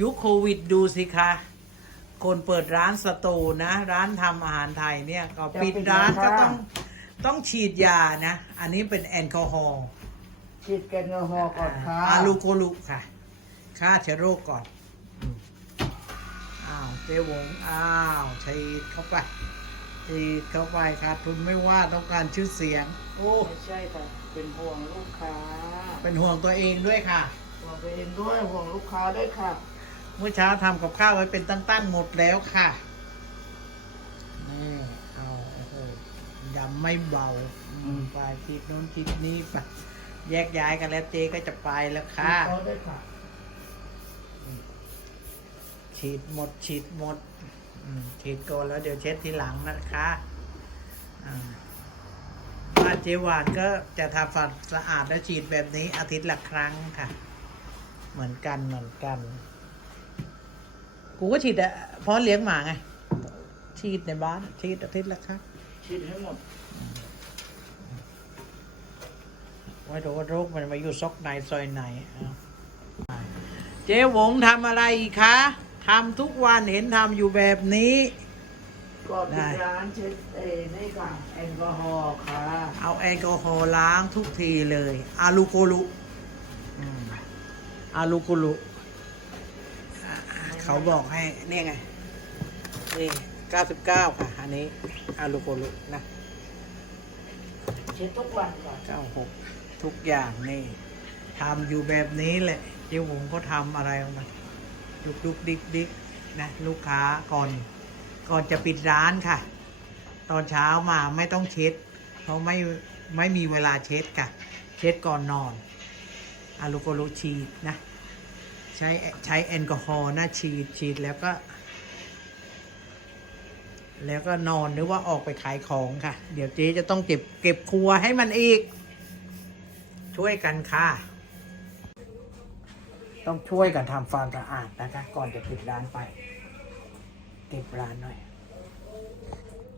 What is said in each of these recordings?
ยุคโควิดดูสิคะ คนเปิดร้านสตูนะ ร้านทำอาหารไทยเนี่ยก็ปิดร้านก็ต้องต้องฉีดยานะ อันนี้เป็นแอลกอฮอล์ฉีดแอลกอฮอล์ก่อนค่ะอาลูโกลุค่ะฆ่าเชื้อโรคก่อนอืมอ้าวเจวง อ้าวฉีดเข้าไปฉีดเข้าไปค่ะทุนไม่ว่าต้องการชื่อเสียง โอ้ไม่ใช่ค่ะ เป็นห่วงลูกค้า เป็นห่วงตัวเองด้วยค่ะ ห่วงตัวเองด้วย ห่วงลูกค้าด้วยค่ะ เมื่อเช้าทำกับข้าวไว้เป็นตั้งๆหมดแล้วค่ะ นี่เอาโอ้โหยำไม่เบาอืมไปคิดโน้นคิดนี้ไปแยกย้ายกันแล้วเจ๊ก็จะไปแล้วค่ะเขาด้วยค่ะฉีดหมดฉีดหมดอืมฉีดก่อนแล้วเดี๋ยวเช็ดทีหลังนะคะอ่าบ้านเจ๊หวานก็จะทำฝันสะอาดและฉีดแบบนี้อาทิตย์ละครั้งค่ะ เหมือนกันเหมือนกัน กูก็ฉีดอะเพราะเลี้ยงหมาไง ฉีดในบ้านฉีดอาทิตย์ละครั้งฉีดให้หมดไว้ดูว่าโรคมันมาอยู่ซอกไหนซอยไหนเอาเจ๊หวงทำอะไรอีกคะทำทุกวันเห็นทำอยู่แบบนี้ก่อนได้ปิดร้านเช็ดเอนี่ค่ะแอลกอฮอล์ค่ะ เอาแอลกอฮอล์ล้างทุกทีเลย อาลูโกลุอืมอาลูโกลุอ่า เขาบอกให้เนี่ยไงนี่เก้าสิบเก้าค่ะ อันนี้อาลูโกลุนะเช็ดทุกวันค่ะเก้าหกทุกอย่างนี่ทำอยู่แบบนี้แหละเจ้าหงก็ทำอะไรออกมาดุกดุกดิกดิกนะลูกค้าก่อนก่อนจะปิดร้านค่ะ ตอนเช้ามาไม่ต้องเช็ด เพราะไม่ไม่มีเวลาเช็ดค่ะ เช็ดก่อนนอนอาลูโกโลฉีดนะ ใช้ใช้แอลกอฮอล์นะฉีดฉีดแล้วก็ แล้วก็นอนหรือว่าออกไปขายของค่ะ เดี๋ยวเจ๊จะต้องเก็บเก็บครัวให้มันอีก ช่วยกันค่ะ ต้องช่วยกันทำความสะอาดนะคะ ก่อนจะปิดร้านไป เก็บร้านหน่อย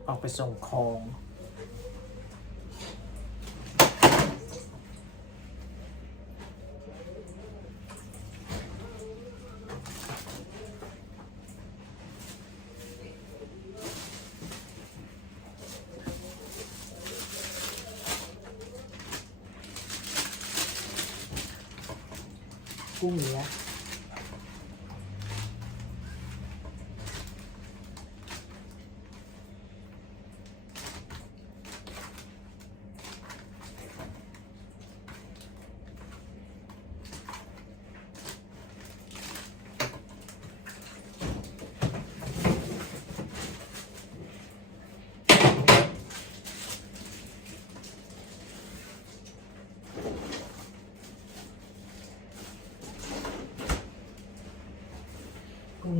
ออกไปส่งของ กุ้ง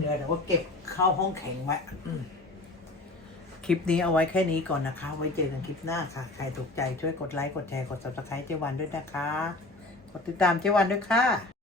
เหลือกุ้งเหลือแต่ว่าเก็บเข้าห้องแข็งไว้อืมคลิปนี้เอาไว้แค่นี้ก่อนนะคะ ไว้เจอกันคลิปหน้าค่ะ ใครถูกใจช่วยกดไลค์ กดแชร์ กด subscribe เจวันด้วยนะคะ กดติดตามเจวันด้วยค่ะ